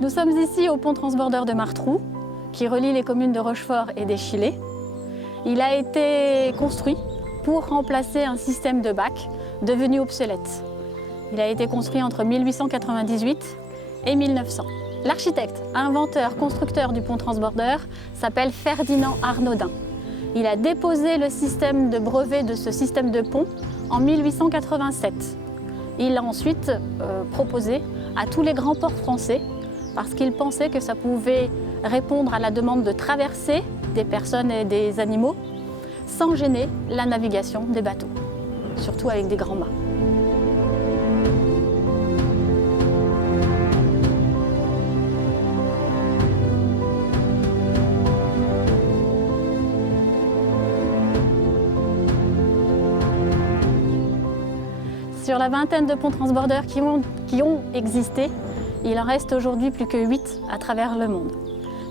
Nous sommes ici au pont transbordeur de Martrou, qui relie les communes de Rochefort et d'Échillé. Il a été construit pour remplacer un système de bac devenu obsolète. Il a été construit entre 1898 et 1900. L'architecte, inventeur, constructeur du pont transbordeur s'appelle Ferdinand Arnaudin. Il a déposé le système de brevet de ce système de pont en 1887. Il l'a ensuite proposé à tous les grands ports français parce qu'il pensait que ça pouvait répondre à la demande de traverser des personnes et des animaux sans gêner la navigation des bateaux, surtout avec des grands mâts. Sur la vingtaine de ponts transbordeurs qui ont existé, il en reste aujourd'hui plus que 8 à travers le monde.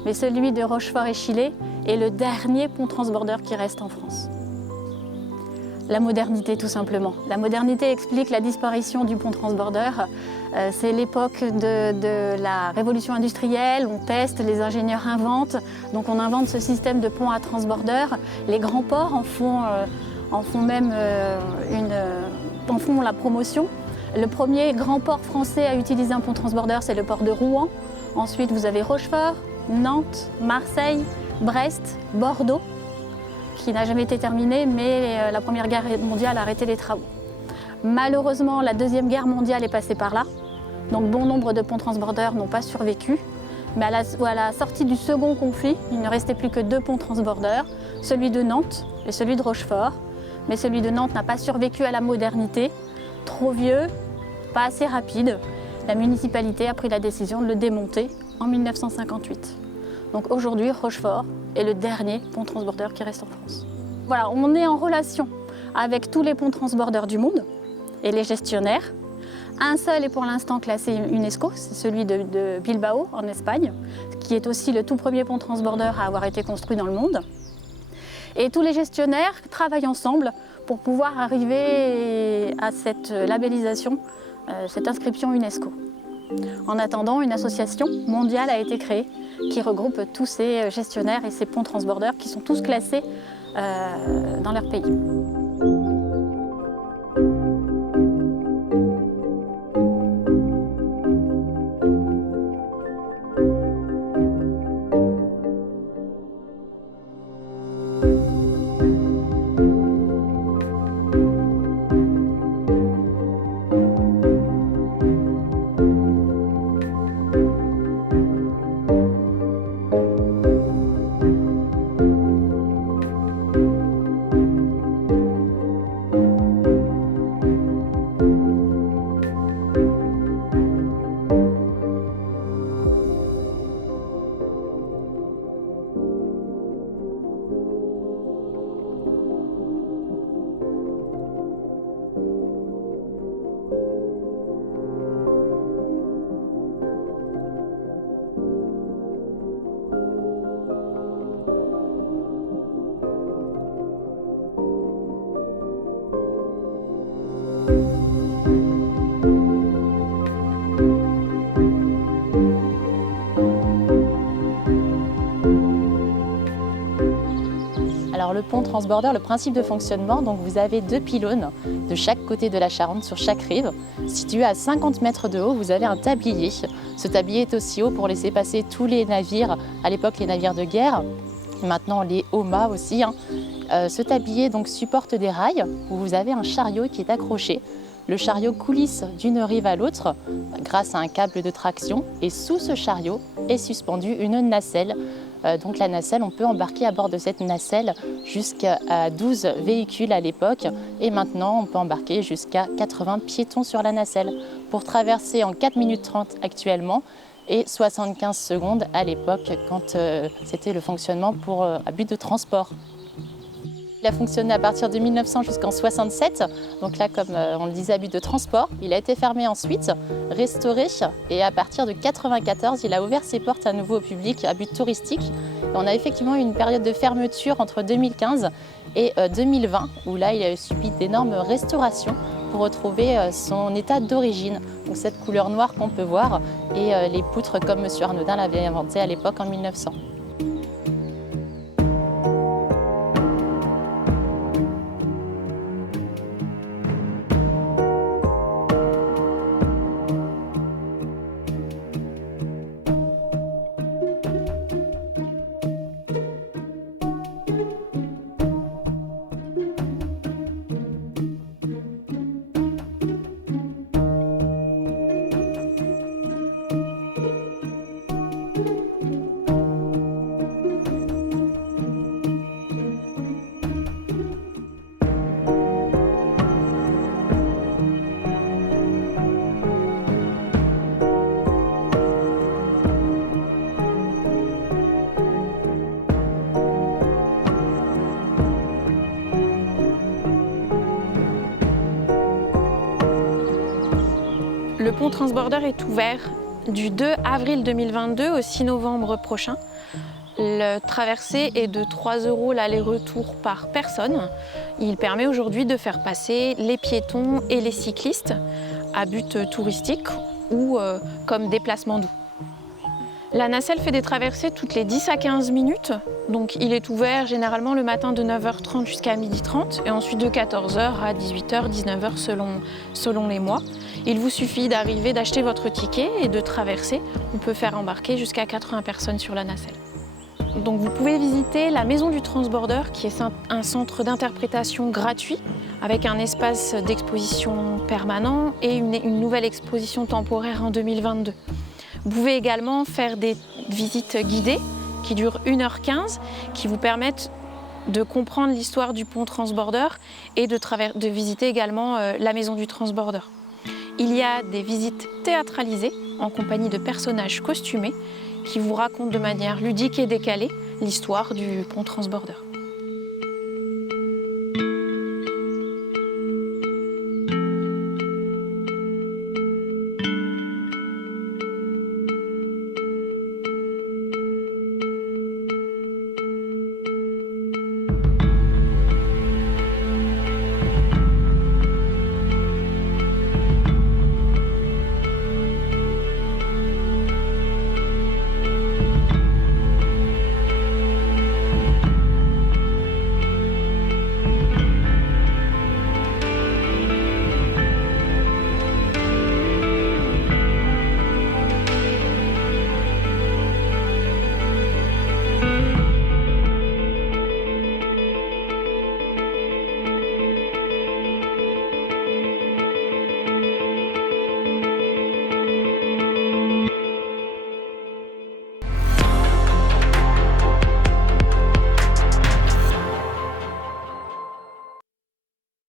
Mais celui de Rochefort-Échillé est le dernier pont transbordeur qui reste en France. La modernité, tout simplement. La modernité explique la disparition du pont transbordeur. C'est l'époque de la révolution industrielle, on teste, les ingénieurs inventent. Donc on invente ce système de pont à transbordeur. Les grands ports en font même en font la promotion. Le premier grand port français à utiliser un pont transbordeur, c'est le port de Rouen. Ensuite, vous avez Rochefort, Nantes, Marseille, Brest, Bordeaux, qui n'a jamais été terminé, mais la Première Guerre mondiale a arrêté les travaux. Malheureusement, la Deuxième Guerre mondiale est passée par là, donc bon nombre de ponts transbordeurs n'ont pas survécu. Mais à la sortie du second conflit, il ne restait plus que 2 ponts transbordeurs, celui de Nantes et celui de Rochefort. Mais celui de Nantes n'a pas survécu à la modernité, trop vieux, pas assez rapide. La municipalité a pris la décision de le démonter en 1958. Donc aujourd'hui, Rochefort est le dernier pont transbordeur qui reste en France. Voilà, on est en relation avec tous les ponts transbordeurs du monde et les gestionnaires. Un seul est pour l'instant classé UNESCO, c'est celui de Bilbao en Espagne, qui est aussi le tout premier pont transbordeur à avoir été construit dans le monde. Et tous les gestionnaires travaillent ensemble pour pouvoir arriver à cette labellisation, cette inscription UNESCO. En attendant, une association mondiale a été créée qui regroupe tous ces gestionnaires et ces ponts transbordeurs qui sont tous classés dans leur pays. Alors le pont transbordeur, le principe de fonctionnement, donc vous avez 2 pylônes de chaque côté de la Charente, sur chaque rive. Situé à 50 mètres de haut, vous avez un tablier. Ce tablier est aussi haut pour laisser passer tous les navires, à l'époque les navires de guerre, maintenant les hauts-mâts aussi. Ce tablier donc supporte des rails où vous avez un chariot qui est accroché. Le chariot coulisse d'une rive à l'autre grâce à un câble de traction et sous ce chariot est suspendue une nacelle. Donc la nacelle, on peut embarquer à bord de cette nacelle jusqu'à 12 véhicules à l'époque et maintenant on peut embarquer jusqu'à 80 piétons sur la nacelle pour traverser en 4 minutes 30 actuellement et 75 secondes à l'époque quand c'était le fonctionnement à but de transport. Il a fonctionné à partir de 1900 jusqu'en 67, donc là comme on le disait à but de transport. Il a été fermé ensuite, restauré et à partir de 1994, il a ouvert ses portes à nouveau au public à but touristique. Et on a effectivement eu une période de fermeture entre 2015 et 2020 où là il a subi d'énormes restaurations pour retrouver son état d'origine, donc cette couleur noire qu'on peut voir, et les poutres comme M. Arnaudin l'avait inventé à l'époque en 1900. Le pont Transborder est ouvert du 2 avril 2022 au 6 novembre prochain. Le traversée est de 3 € l'aller-retour par personne. Il permet aujourd'hui de faire passer les piétons et les cyclistes à but touristique ou comme déplacement doux. La nacelle fait des traversées toutes les 10 à 15 minutes. Donc il est ouvert généralement le matin de 9h30 jusqu'à 12h30 et ensuite de 14h à 18h, 19h selon les mois. Il vous suffit d'arriver, d'acheter votre ticket et de traverser. On peut faire embarquer jusqu'à 80 personnes sur la nacelle. Donc vous pouvez visiter la Maison du Transborder qui est un centre d'interprétation gratuit avec un espace d'exposition permanent et une nouvelle exposition temporaire en 2022. Vous pouvez également faire des visites guidées qui durent 1h15, qui vous permettent de comprendre l'histoire du pont Transborder et de visiter également la Maison du Transborder. Il y a des visites théâtralisées en compagnie de personnages costumés qui vous racontent de manière ludique et décalée l'histoire du pont Transborder.